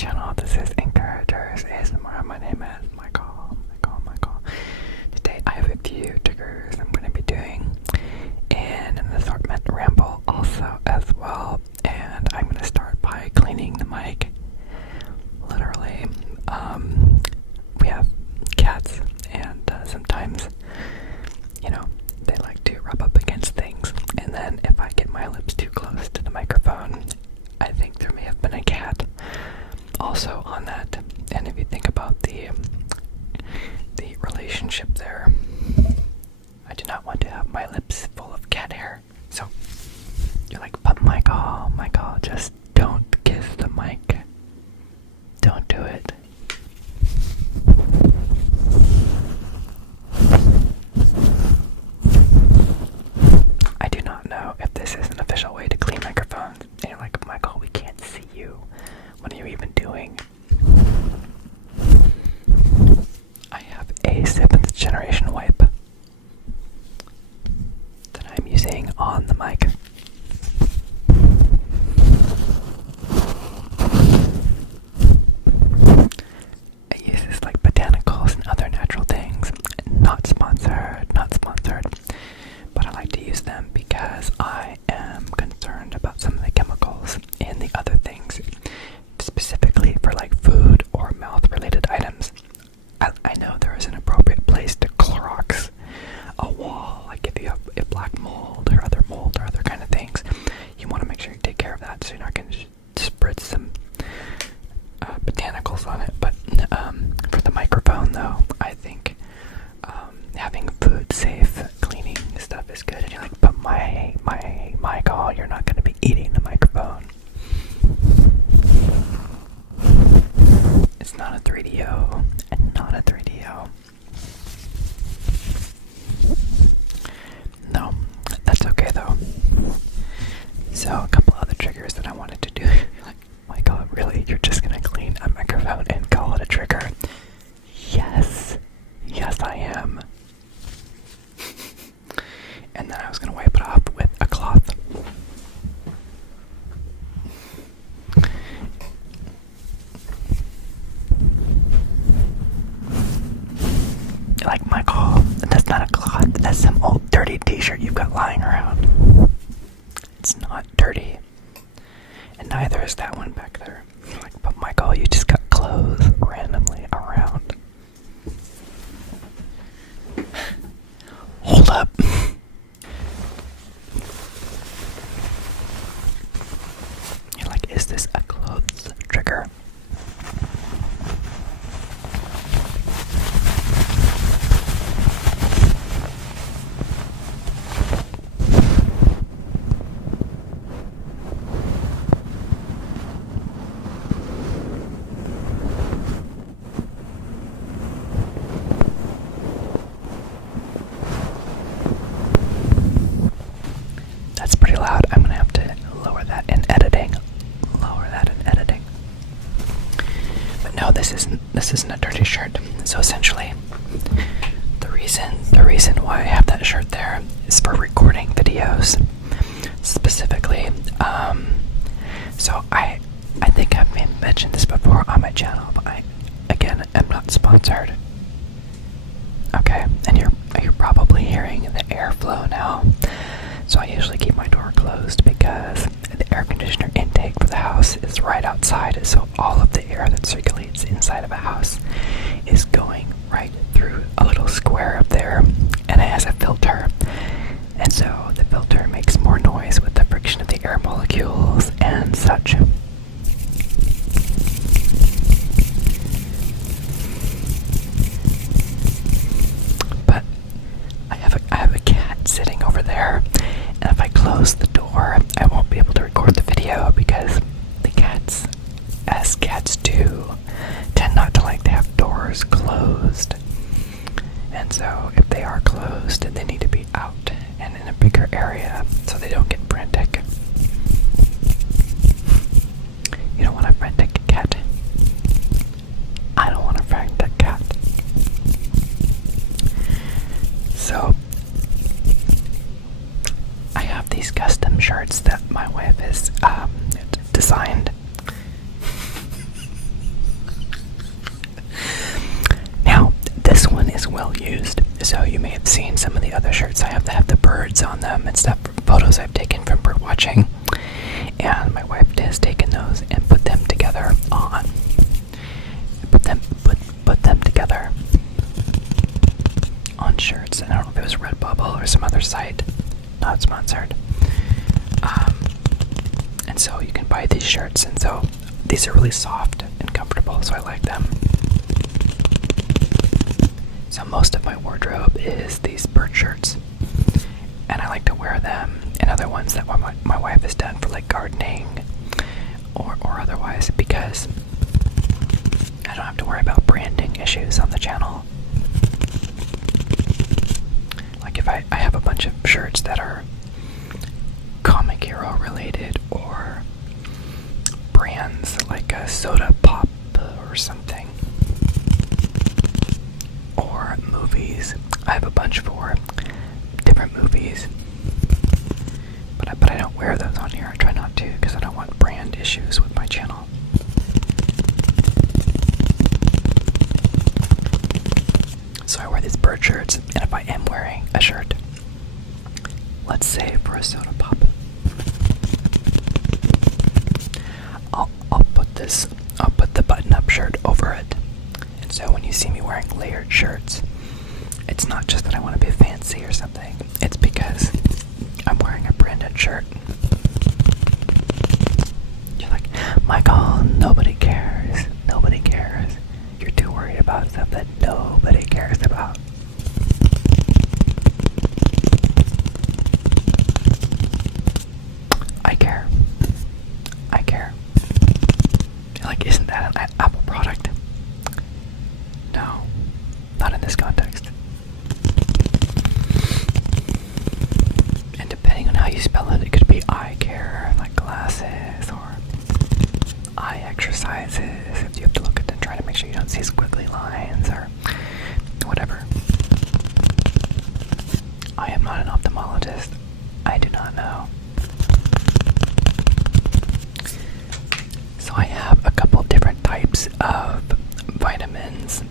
channel. This is Encouragers ASMR. My name is Michael. Today I have a few triggers I'm going to be doing in an assortment Ramble also as well. And I'm going to start by cleaning the mic. Literally, we have cats and sometimes, they like to rub up against things. And then if I get my lips too close to the microphone, I think there may have been a cat also on that. And if you think about the relationship there, I do not want to have my lips full of cat hair. So you're like, but Michael, just don't kiss the mic. Don't do it. I do not know if this is an official way to clean microphones. And you're like, Michael, we can't see you. What are you even doing? I have a 7th generation wipe that I'm using on the mic. It uses like botanicals and other natural things. Not sponsored. But I like to use them because I am concerned about some of the chemicals in the other things, specifically for like food or mouth related items. I know there is an appropriate place to Clorox a wall, like if you have a black mold or other kind of things, you want to make sure you take care of that so you're not going to spritz some botanicals on it. But for the microphone though, I think having food safe cleaning stuff is good. And you're like, but Michael, you're not going to be eating the microphone. It's not a 3DO, and not a 3DO. No, that's okay though. So a couple other triggers that I wanted to do. Like, Michael, really? You're just gonna clean a microphone and call it a trigger? Yes I am. And then I was gonna wipe it off with a cloth. Like, Michael, that's not a cloth, that's some old dirty t-shirt you've got lying around. It's not dirty. And neither is that one back there. Like, but Michael, you just got clothes randomly around. Hold up. You're like, is this a clothes trigger? That's pretty loud. I'm gonna have to lower that in editing. But no, this isn't a dirty shirt. So essentially, the reason why I have that shirt there is for recording videos specifically. So I think I've mentioned this before on my channel, but I again am not sponsored. Okay, and you're probably hearing the airflow now. So I usually keep my door closed because the air conditioner intake for the house is right outside. So all of the air that circulates inside of a house is going right through a little square up there, and it has a filter. And so the filter makes more noise with the friction of the air molecules and such. But I have a cat sitting over there, and if I close the door, I won't be able to record the video because the cats, as cats do, tend not to like to have doors closed. And so if they are closed, they need to be out and in a bigger area so they don't get frantic. well used. So you may have seen some of the other shirts I have that have the birds on them and stuff, photos I've taken from bird watching. And my wife has taken those and put them together on shirts. And I don't know if it was Redbubble or some other site, not sponsored. And so you can buy these shirts, and so these are really soft and comfortable, so I like them. So most of my wardrobe is these bird shirts, and I like to wear them, and other ones that my wife has done for like gardening or otherwise, because I don't have to worry about branding issues on the channel. Like if I have a bunch of shirts that are comic hero related or brands like a soda pop or something, or movies. I have a bunch for different movies, but I don't wear those on here. I try not to because I don't want brand issues with my channel. So I wear these bird shirts, and if I am wearing a shirt, let's say for a soda pop, I'll put the button-up shirt over it. And so when you see me wearing layered shirts, it's not just that I want to be fancy or something. It's because I'm wearing a branded shirt. You're like, Michael, nobody cares. Nobody cares. You're too worried about stuff that nobody cares about. I care. I care. You're like, isn't that an Apple product? No, not in this context. And depending on how you spell it, it could be eye care, like glasses, or eye exercises, if you have to look at them, try to make sure you don't see squiggly lines, or whatever. I am not an ophthalmologist. I do not know. So I have a couple different types of vitamins,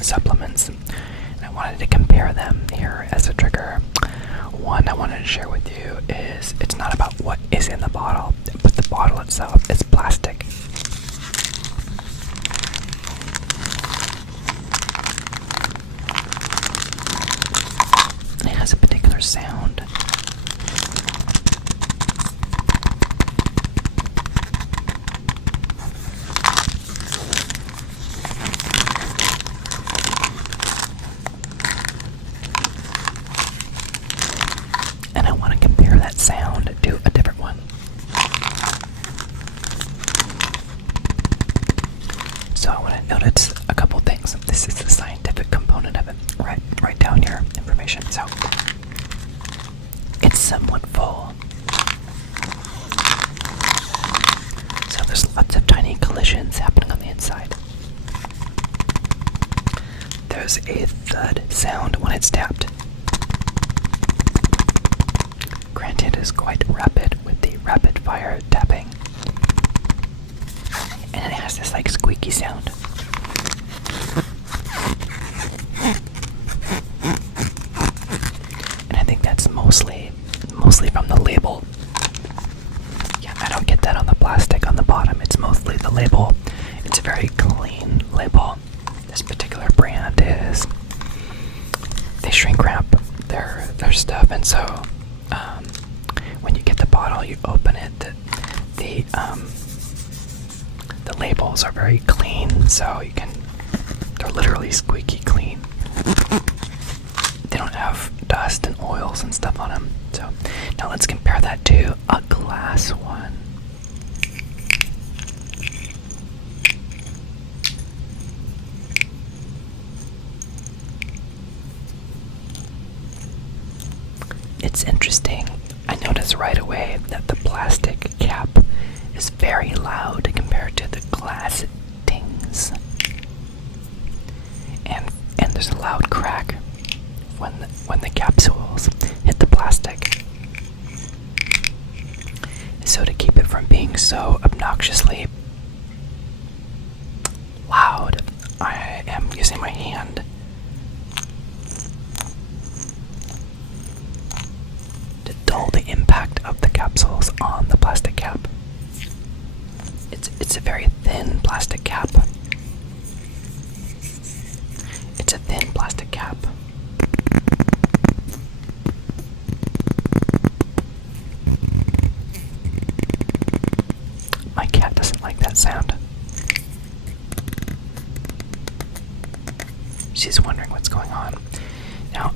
supplements, and I wanted to compare them here as a trigger. One I wanted to share with you is it's not about what is in the bottle, but the bottle itself is plastic. And it has a particular sound. And I want to compare that sound to a different one. So I want to notice a couple things. This is the scientific component of it. Write down your information. So it's somewhat full. So there's lots of tiny collisions happening on the inside. There's a thud sound when it's tapped. Granted, it is quite rapid with the rapid fire tapping. And it has this like squeaky sound. And I think that's mostly from the label. Yeah, I don't get that on the plastic on the bottom. It's mostly the label. It's a very clean label. This particular brand is, they shrink wrap their stuff, and so when you get the bottle, you open it, the labels are very clean, so they're literally squeaky clean. They don't have dust and oils and stuff on them. So now let's compare that to a glass one. It's interesting. I notice right away that the plastic cap is very loud compared to the glass dings. And there's a loud crack when the capsules hit the plastic. So to keep it from being so obnoxiously loud, I am using my hand the impact of the capsules on the plastic cap. It's a very thin plastic cap. It's a thin plastic cap. My cat doesn't like that sound. She's wondering what's going on. Now,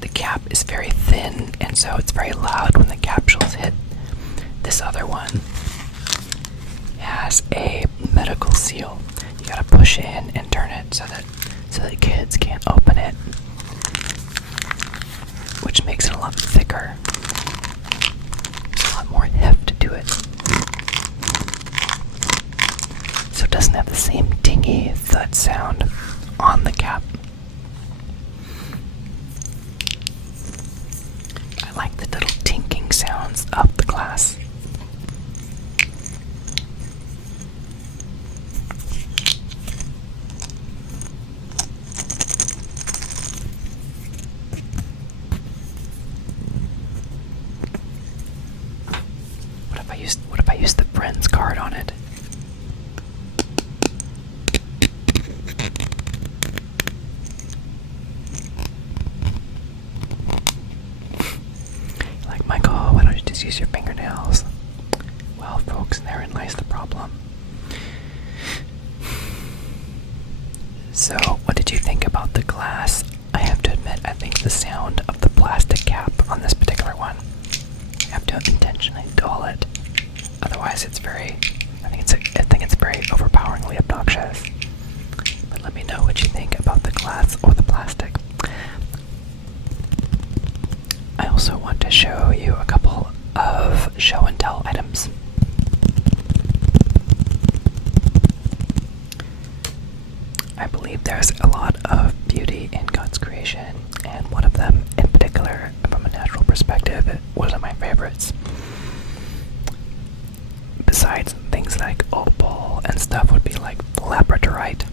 the cap is very thin, and so it's very loud when the capsules hit. This other one has a medical seal. You gotta push in and turn it so that kids can't open it, which makes it a lot thicker. There's a lot more heft to it, so it doesn't have the same dingy thud sound on the cap. I like the little tinking sounds of the glass. What if I use the Friends card on it? Like, Michael, why don't you just use your fingernails? Well, folks, therein lies the problem. So, what did you think about the glass? I have to admit, I think the sound of the plastic cap on this particular one, I have to intentionally dull it. Otherwise, it's very, I think it's very overpoweringly obnoxious. But let me know what you think about the glass or the plastic. I also want to show you a couple of show and tell items. I believe there's a lot of beauty in God's creation, and one of them in particular, from a natural perspective, was one of my favorites. Besides things like opal and stuff, would be like Labradorite.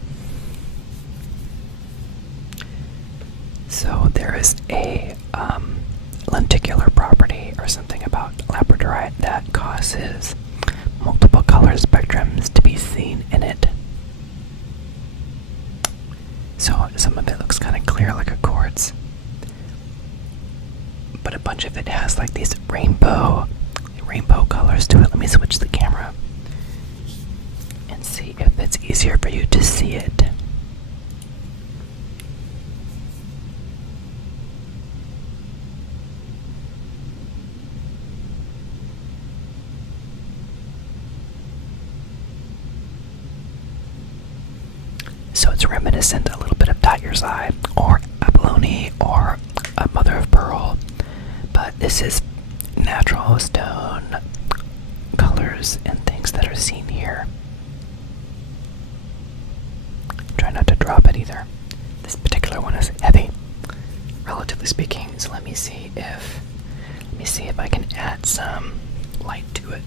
So there is a lenticular property or something about Labradorite that causes multiple color spectrums to be seen in it. So some of it looks kind of clear like a quartz, but a bunch of it has like these rainbow colors to it. Let me switch the camera and see if it's easier for you to see it. So it's reminiscent a little bit of Tiger's Eye or abalone or a mother of pearl, but this is natural stone colors and things that are seen here. Try not to drop it either. This particular one is heavy, relatively speaking, so let me see if I can add some light to it.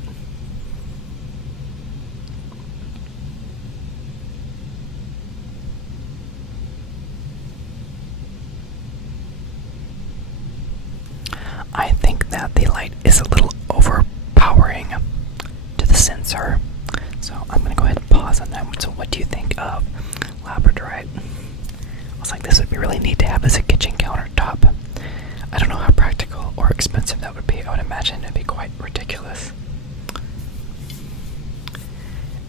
I think that the light is a little overpowering to the sensor, so I'm going to go ahead and pause on that. So what do you think of Labradorite? I was like, this would be really neat to have as a kitchen countertop. I don't know how practical or expensive that would be. I would imagine it'd be quite ridiculous.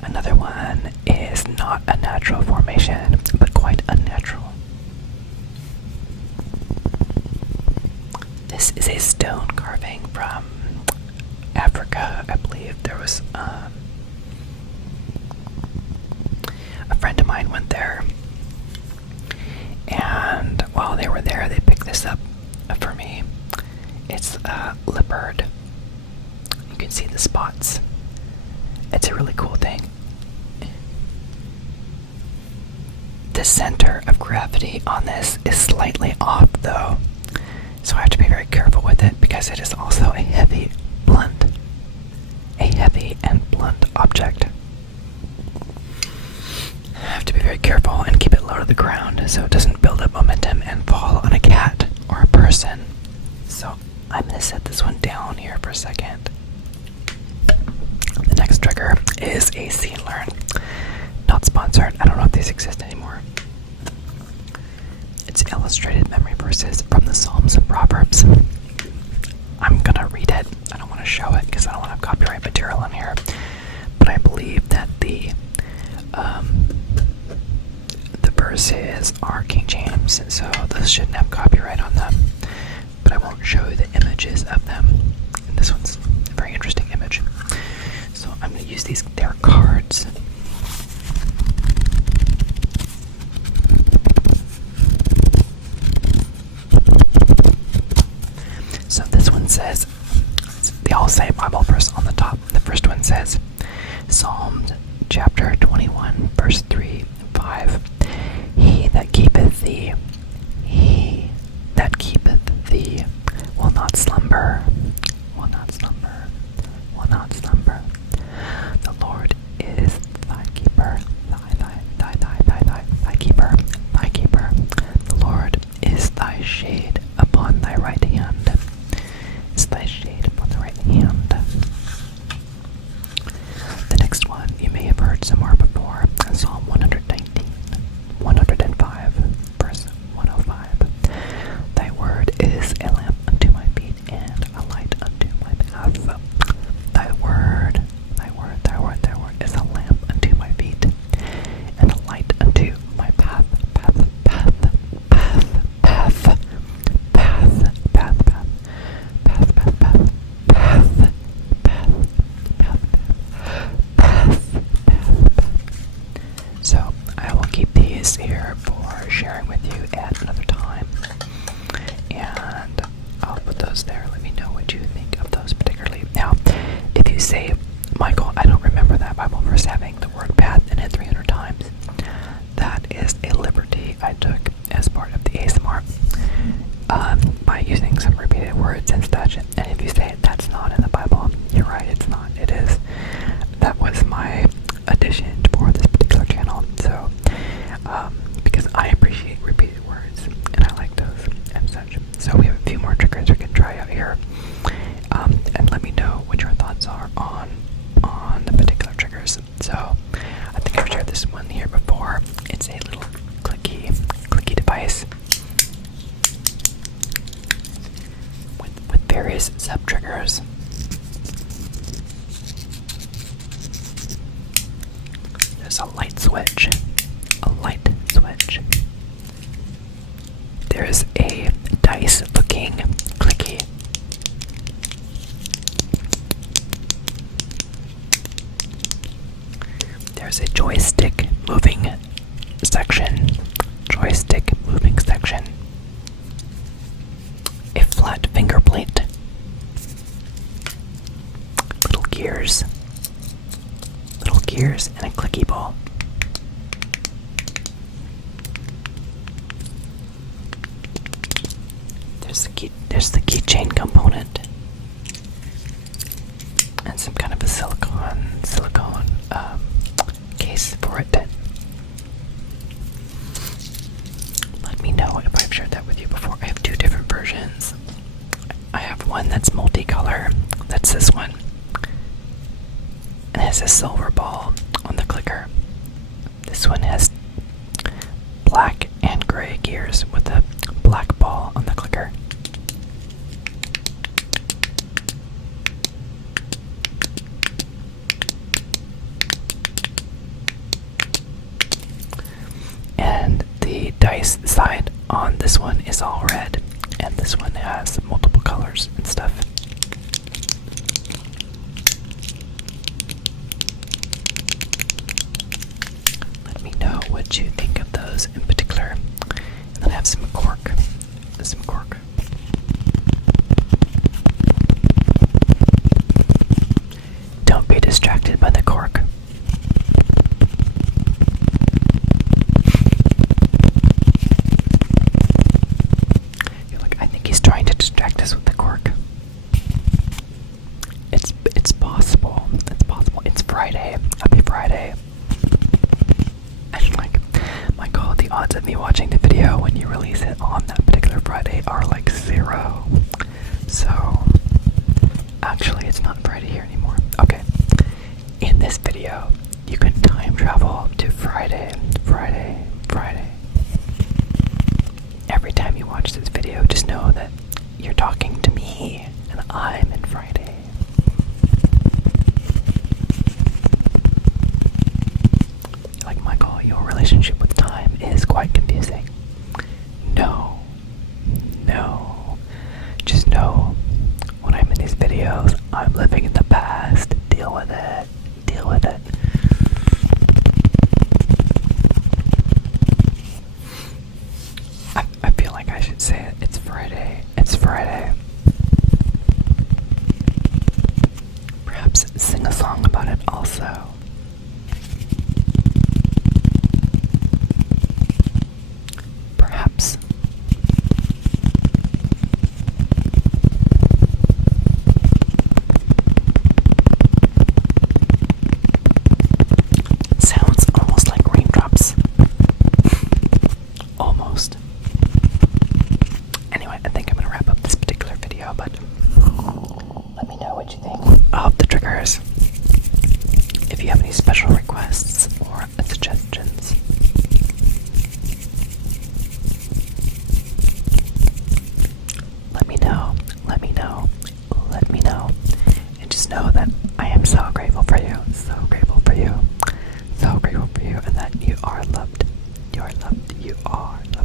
Another one is not a natural formation, but quite unnatural. This is a stone carving from Africa. I believe there was a friend of mine went there, and while they were there, they picked this up for me. It's a leopard. You can see the spots. It's a really cool thing. The center of gravity on this is slightly off, though. So I have to be very careful with it because it is also a heavy and blunt object. I have to be very careful and keep it low to the ground so it doesn't build up momentum and fall on a cat or a person. So I'm going to set this one down here for a second. The next trigger is a See and Learn. Not sponsored. I don't know if these exist anymore. It's illustrated memory verses from the Psalms and Proverbs. I'm going to read it. I don't want to show it because I don't want to have copyright material on here. But I believe that the verses are King James, so those shouldn't have copyright on them. But I won't show you the images of them. And this one's a very interesting image. So I'm going to use these. They're cards. So this one says, they all say Bible verse on the top. The first one says, Psalms chapter 21, verse 3 and 5. He that keepeth thee will not slumber, will not slumber, will not slumber. The Lord is thy keeper, thy keeper, thy keeper. The Lord is thy shade upon thy right hand. Is thy shade upon the right hand. The next one you may have heard somewhere before, Psalm 105, verse 105. Thy word is a lamp unto my feet and a light unto my path. Thy word is a lamp unto my feet and a light unto my path. So I will keep these here for sharing with you at another time, and I'll put those there. Let me know what you think of those particularly. Now, if you say, Michael, I don't remember that Bible verse having the word path in it 300 times, that is a liberty I took as part of the ASMR by using some repeated words and such. And if you say that's not in the Bible, you're right, it's not. It is. That was my addition for this particular channel. So, because I appreciate repeated words and I like those and such. So we have a few more triggers we can try out here. And let me know what your thoughts are on the particular triggers. So I think I've shared this one here before. It's a little clicky device with various sub triggers. There's a light switch. There's a dice looking clicky. There's a joystick moving section. A flat finger plate. Little gears and a clicky ball. There's the keychain component and some kind of a silicone case for it. Let me know if I've shared that with you before. I have two different versions. I have one that's multicolor. That's this one. And it has a silver ball on the clicker. This one has black and gray gears with a black ball on the clicker. And the dice side on this one is all red, and this one has multiple colors and stuff. Let me know what you think of those in particular. And then I have some cork. Don't be distracted by the cork. You're like, I think he's trying to distract us with the cork. It's possible. It's Friday. Happy Friday. And like, my God, the odds of me watching the video when you release it on that particular Friday are like 0. So, actually, it's not Friday here anymore. Okay. In this video, you can time travel to Friday. Every time you watch this video, just know that you're talking to me, and I'm in Friday. Like, Michael, your relationship with time is quite confusing. No. Just know, when I'm in these videos, I'm living in the past. Deal with it. I feel like I should say it. It's Friday. Perhaps sing a song about it also. Perhaps. Sounds almost like raindrops. Almost. Anyway, I think I'm gonna wrap up this particular video, but let me know what you think of the triggers. If you have any special requests or suggestions. Let me know. And just know that I am so grateful for you, and that you are loved. You are loved.